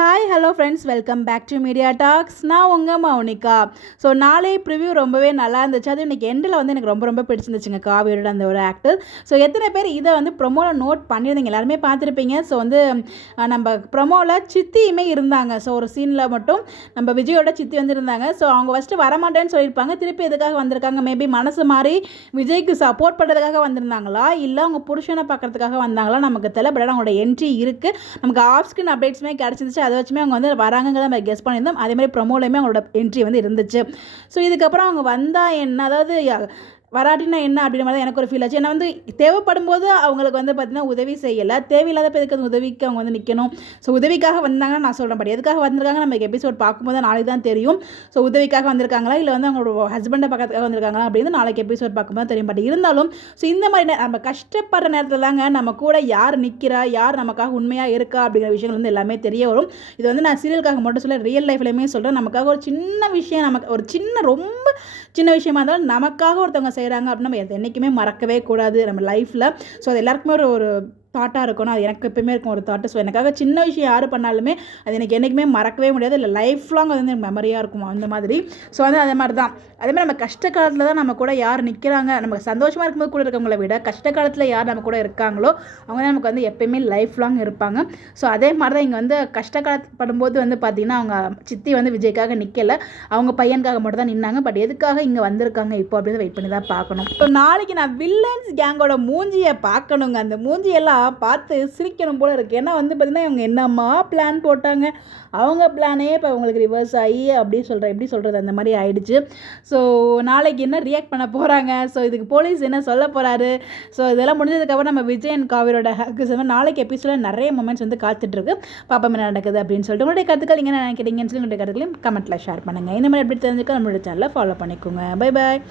Hi hello friends, welcome back to Media Talks. நான் உங்கள் Mounika. So நாளை ப்ரிவ்யூ ரொம்பவே நல்லா இருந்துச்சு. அது இன்றைக்கி எண்டில் வந்து எனக்கு ரொம்ப பிடிச்சிருந்துச்சுங்க காவியோட அந்த ஒரு ஆக்டர். ஸோ எத்தனை பேர் இதை வந்து ப்ரொமோவில் நோட் பண்ணியிருந்தீங்க, எல்லாருமே பார்த்துருப்பீங்க. ஸோ வந்து நம்ம ப்ரொமோவில் சித்தியுமே இருந்தாங்க. ஸோ ஒரு சீனில் மட்டும் நம்ம விஜயோட சித்தி வந்து இருந்தாங்க. ஸோ அவங்க ஃபஸ்ட்டு வரமாட்டேன்னு சொல்லியிருப்பாங்க. திருப்பி எதுக்காக வந்திருக்காங்க, மேபி மனசு மாறி விஜய்க்கு சப்போர்ட் பண்ணுறதுக்காக வந்திருந்தாங்களா, இல்லை அவங்க புருஷனை பார்க்குறதுக்காக வந்தாங்களா நமக்கு தெரியல. பட் அவங்களோட என்ட்ரி இருக்குது. நமக்கு ஆஃப் ஸ்க்ரீன் அப்டேட்ஸுமே கிடச்சிருந்துச்சு. அதை வச்சுமே அவங்க வந்து வராங்கங்கிறத நம்ம கெஸ் பண்ணியிருந்தோம். அதேமாதிரி ப்ரொமோலையுமே அவங்களோட என்ட்ரி வந்து இருந்துச்சு. ஸோ இதுக்கப்புறம் அவங்க வந்தால் என்ன, அதாவது வராட்டினா என்ன அப்படின்ற மாதிரி எனக்கு ஒரு ஃபீல் ஆச்சு. ஏன்னா வந்து தேவைப்படும் போது அவங்களுக்கு வந்து பார்த்திங்கன்னா உதவி செய்யலை, தேவையில்லாத பேருக்கு அந்த உதவிக்கு அவங்க வந்து நிற்கணும். ஸோ உதவிக்காக வந்தாங்கன்னா நான் சொல்கிறேன், பட் எதுக்காக வந்திருக்காங்க நமக்கு எபிசோட் பார்க்கும்போது நாளைக்கு தான் தெரியும். ஸோ உதவிக்காக வந்திருக்காங்களா, இல்லை வந்து அவங்களோட ஹஸ்பண்டை பக்கத்துக்காக வந்திருக்காங்களா அப்படின்னு நாளைக்கு எபிசோட் பார்க்கும்போது தெரியும். பட் இருந்தாலும் ஸோ இந்த மாதிரி நம்ம கஷ்டப்படுற நேரத்தில் தாங்க நம்ம கூட யார் நிற்கிறா, யார் நமக்காக உண்மையாக இருக்கா அப்படிங்கிற விஷயங்கள் வந்து எல்லாமே தெரிய வரும். இது வந்து நான் சீரியலுக்காக மட்டும் சொல்ல, ரியல் லைஃப்லையுமே சொல்கிறேன். நமக்காக ஒரு சின்ன விஷயம், நமக்கு ஒரு ரொம்ப சின்ன விஷயமா இருந்தாலும் நமக்காக ஒருத்தவங்க செய்கிறாங்க அப்படின்னு நம்ம என்றைக்குமே மறக்கவே கூடாது நம்ம லைஃப்பில். ஸோ அது எல்லாருக்குமே ஒரு தாட்டாக இருக்கணும். அது எனக்கு எப்பவுமே இருக்கும் ஒரு தாட்டு. ஸோ எனக்காக சின்ன விஷயம் யார் பண்ணாலுமே அது எனக்கு என்றைக்குமே மறக்கவே முடியாது, இல்லை லைஃப் லாங் அது வந்து எனக்கு மெமரியாக இருக்கும் அந்த மாதிரி. ஸோ வந்து அதே மாதிரி தான், அதேமாதிரி நம்ம கஷ்ட காலத்தில் தான் நம்ம கூட யார் நிற்கிறாங்க, நமக்கு சந்தோஷமாக இருக்கும்போது கூட இருக்கவங்கள விட கஷ்ட காலத்தில் யார் நம்ம கூட இருக்காங்களோ அவங்க தான் நமக்கு வந்து எப்பயுமே லைஃப் லாங் இருப்பாங்க. ஸோ அதே மாதிரி தான் இங்கே வந்து கஷ்ட காலப்படும்போது வந்து பார்த்திங்கன்னா அவங்க சித்தி வந்து விஜய்க்காக நிற்கலை, அவங்க பையனுக்காக மட்டும் தான் நின்னாங்க. பட் எதுக்காக இங்கே வந்திருக்காங்க இப்போ அப்படின்னு வெயிட் பண்ணி தான் பார்க்கணும். ஸோ நாளைக்கு நான் வில்லன்ஸ் கேங்கோட மூஞ்சியை பார்க்கணுங்க. அந்த மூஞ்சியெல்லாம் பார்த்து சிரிக்கணும் போல இருக்குது. ஏன்னா வந்து பார்த்திங்கன்னா இவங்க என்னம்மா பிளான் போட்டாங்க, அவங்க பிளானே இப்போ அவங்களுக்கு ரிவர்ஸ் ஆகி எப்படி சொல்கிறது அந்த மாதிரி ஆயிடுச்சு. ஸோ நாளைக்கு என்ன ரியாக்ட் பண்ண போகிறாங்க, ஸோ இதுக்கு போலீஸ் என்ன சொல்ல போகிறாரு, ஸோ இதெல்லாம் முடிஞ்சதுக்கப்புறம் நம்ம விஜய் அண்ட் காவியோட நாளைக்கு எபிசோடில் நிறைய மொமெண்ட்ஸ் வந்து காத்துட்ருக்கு. பாப்பா என்ன நடக்குது அப்படின்னு சொல்லிட்டு உங்களுடைய கருத்துக்கள் நீங்கள் நினைக்கிறீங்கன்னு சொல்லி உங்களுடைய கருத்துக்களையும் கமெண்ட்டில் ஷேர் பண்ணுங்கள். இந்த மாதிரி எப்படி தெரிஞ்சுக்க நம்மளோட சேனலை ஃபாலோ பண்ணிக்கோங்க. Bye bye.